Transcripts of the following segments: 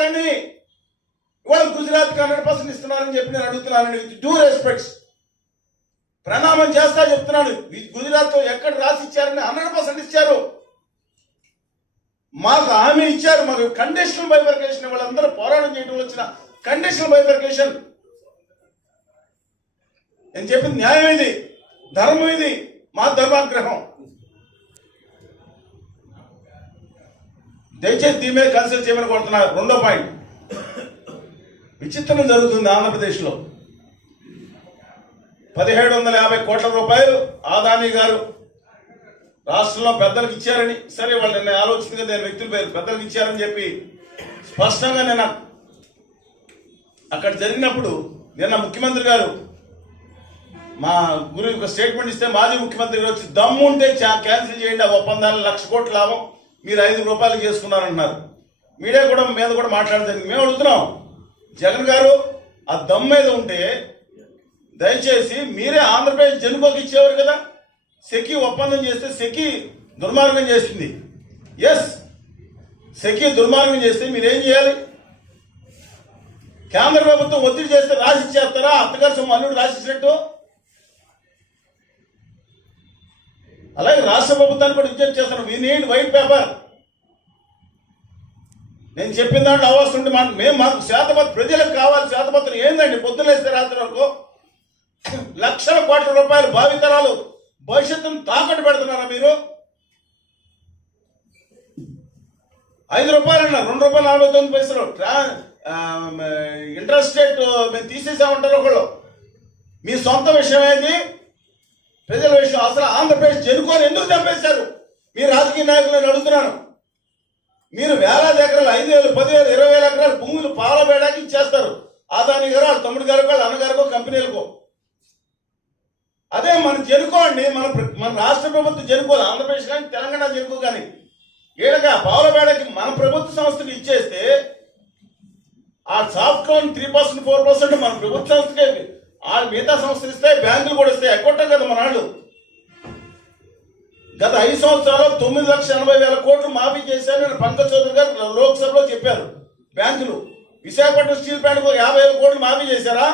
ఇచ్చారని ఇవాళ గుజరాత్కి 100% ఇస్తున్నారని చెప్పి నేను అడుగుతున్నాను. విత్ డ్యూ రెస్పెక్ట్స్ ప్రణామం చేస్తా చెప్తున్నాను. గుజరాత్ లో ఎక్కడ రాసి ఇచ్చారని 100% ఇచ్చారు. మాకు హామీ ఇచ్చారు. మాకు కండిషనల్ బైఫర్కేషన్, వాళ్ళందరూ పోరాటం చేయడం వచ్చిన కండిషనల్ బైఫర్కేషన్. నేను చెప్పింది న్యాయం ఇది, ధర్మం ఇది, మా ధర్మాగ్రహం. దయచేసి దీని మీద కన్సల్ట్ చేయమని కోరుతున్నారు. రెండో పాయింట్, విచిత్రం జరుగుతుంది ఆంధ్రప్రదేశ్లో. 1750 కోట్ల రూపాయలు అదానీ గారు రాష్ట్రంలో పెద్దలకు ఇచ్చారని, సరే వాళ్ళు నిన్న ఆలోచించగా నేను వ్యక్తుల పేరు పెద్దలకు ఇచ్చారని చెప్పి స్పష్టంగా నేను అక్కడ జరిగినప్పుడు నిన్న ముఖ్యమంత్రి గారు మా గురువు స్టేట్మెంట్ ఇస్తే మాజీ ముఖ్యమంత్రి గారు వచ్చి దమ్ము ఉంటే క్యాన్సిల్ చేయండి ఆ ఒప్పందాలు, 1,00,000 కోట్ల లాభం మీరు 5 రూపాయలు చేసుకున్నారంటున్నారు. మీడియా కూడా మీద కూడా మాట్లాడతారు. మేము అడుగుతున్నాం, జగన్ గారు ఆ దమ్ము మీద ఉంటే దయచేసి మీరే ఆంధ్రప్రదేశ్ జనుకోకి ఇచ్చేవారు కదా. సెకీ ఒప్పందం చేస్తే సెకీ దుర్మార్గం చేసింది. ఎస్, సెకీ దుర్మార్గం చేస్తే మీరేం చేయాలి? కేంద్ర ప్రభుత్వం ఒత్తిడి చేస్తే రాసి ఇచ్చేస్తారా? అత్తగారు సొమ్ము అల్లుడు రాసిచ్చినట్టు. అలాగే రాష్ట్ర ప్రభుత్వాన్ని కూడా విజ్ఞప్తి చేస్తాను, వీ నీడ్ వైట్ పేపర్. నేను చెప్పిన దాంట్లో అవస్థ ఉంటే మేము మాకు శ్వేతపత్రం ప్రజలకు కావాలి. శ్వేతపత్రం ఏందండి? పొద్దున్నేస్తే రాత్రి వరకు 1,00,000 కోట్ల రూపాయలు భావితరాలు భవిష్యత్తును తాకట్టు పెడుతున్నారా మీరు? 5 రూపాయలు అన్నారు, 2 రూపాయలు 49 పైసలు ఇంట్రెస్ట్ రేట్ మేము తీసేసామంటారు ఒకళ్ళు. మీ సొంత విషయం ఏది? ప్రజల విషయం. అసలు ఆంధ్రప్రదేశ్ జనుకోని ఎందుకు చంపేశారు? మీ రాజకీయ నాయకులను అడుగుతున్నాను. మీరు వేలాది ఎకరాలు 5,000, 10,000, 20,000 ఎకరాలు భూములు పాలబేయడానికి ఇచ్చేస్తారు. అదానీ గారు వాళ్ళ తమ్ముడు గారు వాళ్ళ అన్నగారికో కంపెనీలకో. అదే మన జనుకోండి, మన రాష్ట్ర ప్రభుత్వం జనుకోవాలి. ఆంధ్రప్రదేశ్ కానీ తెలంగాణ జనుకో కానీ ఏడగా పాలబేడకి మన ప్రభుత్వ సంస్థలు ఇచ్చేస్తే ఆ సాఫ్ట్ లోన్ 3%, 4% మన ప్రభుత్వ సంస్థకే ఆ మిగతా సంస్థలు ఇస్తాయి, బ్యాంకులు కూడా ఇస్తాయి. ఎక్కొట్టం కదా మన వాళ్ళు. గత 5 సంవత్సరాల్లో 9,80,000 కోట్లు మాఫీ చేశారు. నేను పంకజ్ చౌదరి గారు లోక్సభలో చెప్పారు. బ్యాంకులు విశాఖపట్నం స్టీల్ ప్లాంట్ 50,000 కోట్లు మాఫీ చేశారా?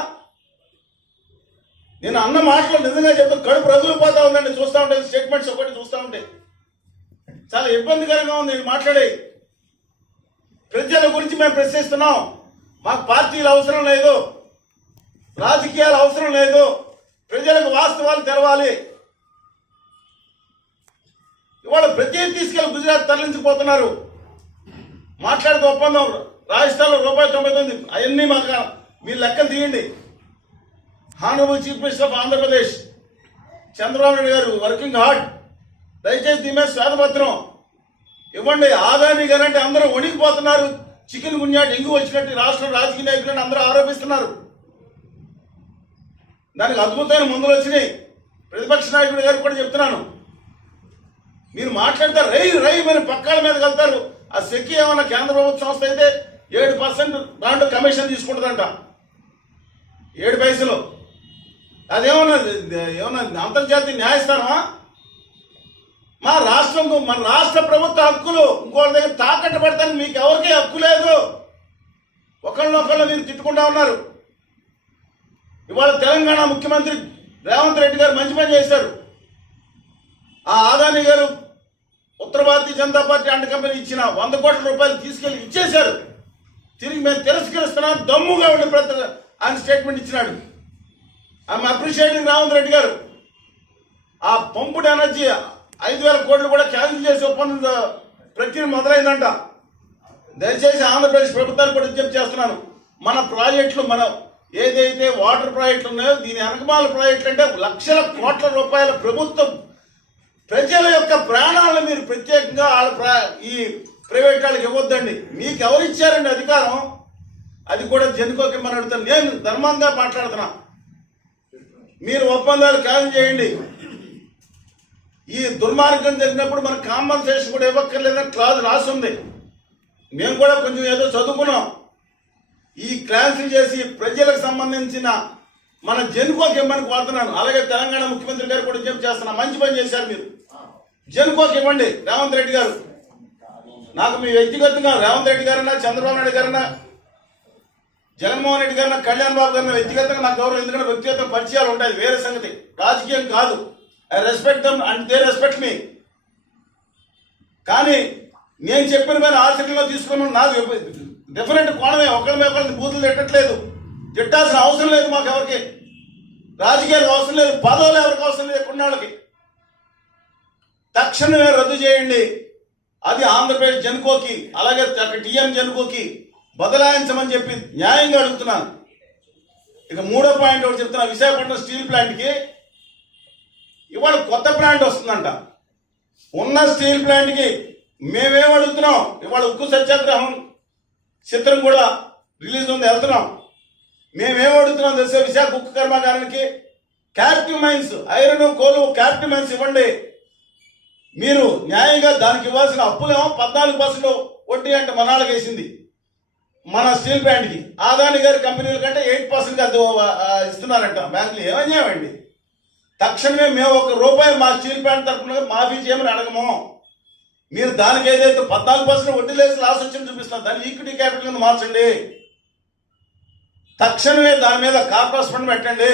నేను అన్న మాటలు నిజంగా చెప్తాను, కడుపు రగులిపోతా ఉందండి చూస్తూ ఉంటే. స్టేట్మెంట్స్ ఒకటి చూస్తూ ఉంటే చాలా ఇబ్బందికరంగా ఉంది. నేను మాట్లాడే ప్రజల గురించి మేము ప్రశ్నిస్తున్నాం. మాకు పార్టీలు అవసరం లేదు, రాజకీయాలు అవసరం లేదు, ప్రజలకు వాస్తవాలు తెలవాలి. ఇవాళ ప్రతి తీసుకెళ్లి గుజరాత్ తరలించిపోతున్నారు. మాట్లాడితే ఒప్పందం రాజస్థాన్లో ₹99. అవన్నీ మాకు మీరు లెక్కలు తీయండి. Honourable chief minister of Andhra Pradesh Chandrababu Naidu గారు వర్కింగ్ హార్డ్. దయచేసి దీని మీద శ్వేతపత్రం ఇవ్వండి. ఆదానీ గారు అంటే అందరూ వణికిపోతున్నారు. చికెన్ గున్యా డెంగ్యూ వచ్చినట్టు రాష్ట్ర రాజకీయ నాయకులను అందరూ ఆరోపిస్తున్నారు. దానికి అద్భుతమైన మందులు వచ్చినాయి. ప్రతిపక్ష నాయకుడి గారు కూడా చెప్తున్నాను, మీరు మాట్లాడతారు రై మరి పక్కాల మీద వెళ్తారు. ఆ సెక్కి ఏమన్నా కేంద్ర ప్రభుత్వ సంస్థ అయితే 7% దాంట్లో కమిషన్ తీసుకుంటుందంట, 7 పైసలు. ఏమన్నా అంతర్జాతీయ న్యాయస్థానమా? మన రాష్ట్ర ప్రభుత్వ హక్కులు ఇంకోటి దగ్గర తాకట్టు పెడతానికి మీకు ఎవరికి హక్కు లేదు. ఒకళ్ళనొకళ్ళు మీరు తిట్టుకుంటా ఉన్నారు. ఇవాళ తెలంగాణ ముఖ్యమంత్రి రేవంత్ రెడ్డి గారు మంచి పని చేశారు. ఆ అదానీ గారు ఉత్తర Bharatiya Janata party and company ఇచ్చిన 100 కోట్ల రూపాయలు తీసుకెళ్లి ఇచ్చేశారు. తిరిగి మేము తిరస్కరిస్తున్నాం దమ్ముగా ఉండి ఆయన స్టేట్మెంట్ ఇచ్చినాడు. ఐఎమ్ అప్రిషియేటింగ్ రేవంత్ రెడ్డి గారు. ఆ పంపుడ్ ఎనర్జీ 5,000 కోట్లు కూడా క్యాన్సిల్ చేసి ఒప్పందం ప్రక్రియ మొదలైందంట. దయచేసి ఆంధ్రప్రదేశ్ ప్రభుత్వాన్ని కూడా విజ్ఞప్తి చేస్తున్నాను, మన ప్రాజెక్టులు మనం ఏదైతే వాటర్ ప్రాజెక్టులు ఉన్నాయో దీని వెనకమాల ప్రాజెక్టులు అంటే 1,00,000 కోట్ల రూపాయల ప్రభుత్వం ప్రజల యొక్క ప్రాణాలను మీరు ప్రత్యేకంగా ఈ ప్రైవేట్ వాళ్ళకి ఇవ్వద్దండి. మీకు ఎవరు ఇచ్చారండి అధికారం? అది కూడా జనుకోకి మనం అడుగుతాను. నేను ధర్మంగా మాట్లాడుతున్నా. మీరు ఒప్పందాలు క్యాన్సిల్ చేయండి. ఈ దుర్మార్గం జరిగినప్పుడు మనకు కాంపన్సేషన్ కూడా ఇవ్వక్కర్లేదని క్లాజ్ రాసి ఉంది. మేము కూడా కొంచెం ఏదో చదువుకున్నాం. ఈ క్యాన్సిల్ చేసి ప్రజలకు సంబంధించిన మన జనుకోకి ఇవ్వమని కోరుతున్నాను. అలాగే తెలంగాణ ముఖ్యమంత్రి గారు కూడా విజ్ఞప్తి చేస్తున్నా, మంచి పని చేశారు మీరు. జనుకోకి ఇవ్వండి రేవంత్ రెడ్డి గారు. నాకు మీ వ్యక్తిగతంగా రేవంత్ రెడ్డి గారన్నా, చంద్రబాబు నాయుడు గారన్నా, జగన్మోహన్ రెడ్డి గారన్నా, కళ్యాణ్ బాబు గారన్నా వ్యక్తిగతంగా నాకు గౌరవం, ఎందుకంటే వ్యక్తిగత పరిచయాలు ఉంటాయి, వేరే సంగతి, రాజకీయం కాదు. I respect them and they respect me. కానీ నేను చెప్పిన పైన ఆచరణలో తీసుకోమని నాది డిఫరెంట్ కోణమే. ఒకరిని బూతులు తిట్టట్లేదు, తిట్టాల్సిన అవసరం లేదు మాకు ఎవరికి, రాజకీయాలకు అవసరం లేదు, పదవులు ఎవరికి అవసరం లేదు. కొన్నాళ్ళకి తక్షణమే రద్దు చేయండి. అది ఆంధ్రప్రదేశ్ జన్కోకి, అలాగే అక్కడ టీఎం జన్కోకి బదలాయించమని చెప్పి న్యాయంగా అడుగుతున్నాను. ఇక మూడో పాయింట్ ఒకటి చెప్తున్నా. విశాఖపట్నం స్టీల్ ప్లాంట్కి ఇవాళ కొత్త ప్లాంట్ వస్తుందంట. ఉన్న స్టీల్ ప్లాంట్కి మేమేం అడుగుతున్నాం, ఇవాళ ఉక్కు సత్యాగ్రహం చిత్రం కూడా రిలీజ్ ఉంది, వెళ్తున్నాం. మేమేం అడుగుతున్నాం తెలుసా, విశాఖ ఉక్కు కర్మాగారానికి క్యాప్టివ్ మైన్స్, ఐరన్ కోలు క్యాప్టివ్ మైన్స్ ఇవ్వండి. మీరు న్యాయంగా దానికి ఇవ్వాల్సిన అప్పులేమో 14% వడ్డీ అంటే మనాళ్ళకి వేసింది మన స్టీల్ ప్లాంట్కి. ఆదాని గారి కంపెనీల కంటే 8% అది ఇస్తున్నారంట బ్యాంకులు. ఏమని చేయమండి, తక్షణమే మేము ₹1 మా స్టీల్ ప్లాంట్ తరఫున మాఫీ చేయమని అడగము. మీరు దానికి ఏదైతే 14% వడ్డీ లేసి లాస్ వచ్చింది చూపిస్తున్నారు, దాన్ని ఈక్విటీ క్యాపిటల్ కింద మార్చండి. తక్షణమే దాని మీద కార్పొరేట్ ఫండ్ పెట్టండి,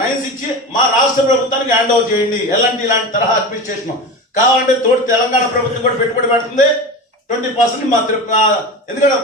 మైన్స్ ఇచ్చి మా రాష్ట్ర ప్రభుత్వానికి హ్యాండ్ ఓవర్ చేయండి. ఇలాంటి తరహా అడ్మినిస్ట్రేషన్ కావాలంటే తోటి తెలంగాణ ప్రభుత్వం కూడా పెట్టుబడి పెడుతుంది 20%. ఎందుకంటే